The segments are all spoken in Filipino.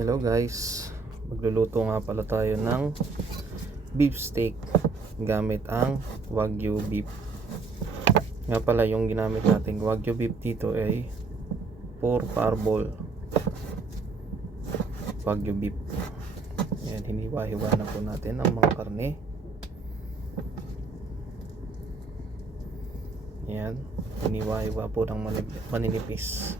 Hello guys, magluluto nga pala tayo ng beef steak gamit ang Wagyu beef. Nga pala yung ginamit nating Wagyu beef dito ay 4 parbol Wagyu beef. Ayan, hiniwa-hiwa na po natin ang mga karne. Ayan, hiniwa-hiwa po ng maninipis.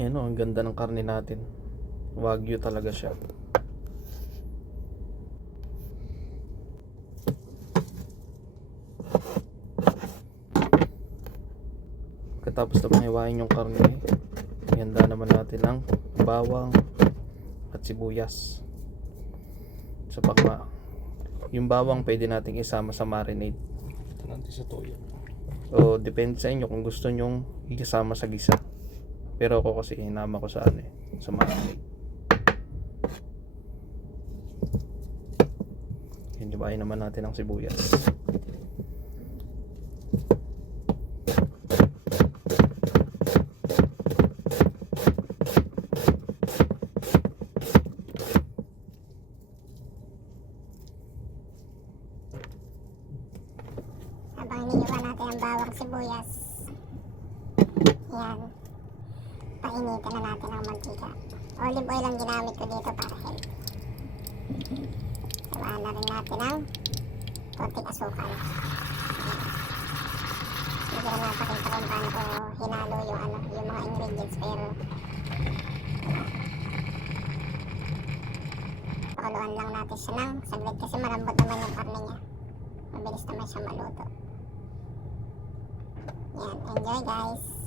Ayan o, ang ganda ng karne natin. Wagyu talaga siya. Pagkatapos na hiwain yung karne, ihanda naman natin ang bawang at sibuyas. So yung bawang pwede nating isama sa marinade. Ito natin sa toyo. O depende sa inyo kung gusto nyong isama sa gisa. Pero ako kasi hinama ko sa sa marinade. Hinubayin naman natin ang sibuyas. Habang hinihiwa natin ang bawang sibuyas, yan, painitin na natin ang mantika. Olive oil ang ginamit ko dito para healthy. Samahan na rin natin ang konting asukal. Hindi ko na napakita kung paano ko hinalo yung mga ingredients, pero pakuluan lang natin siya ng saglit kasi malambot naman yung karne niya. Mabilis naman siya maluto. Yan, enjoy guys!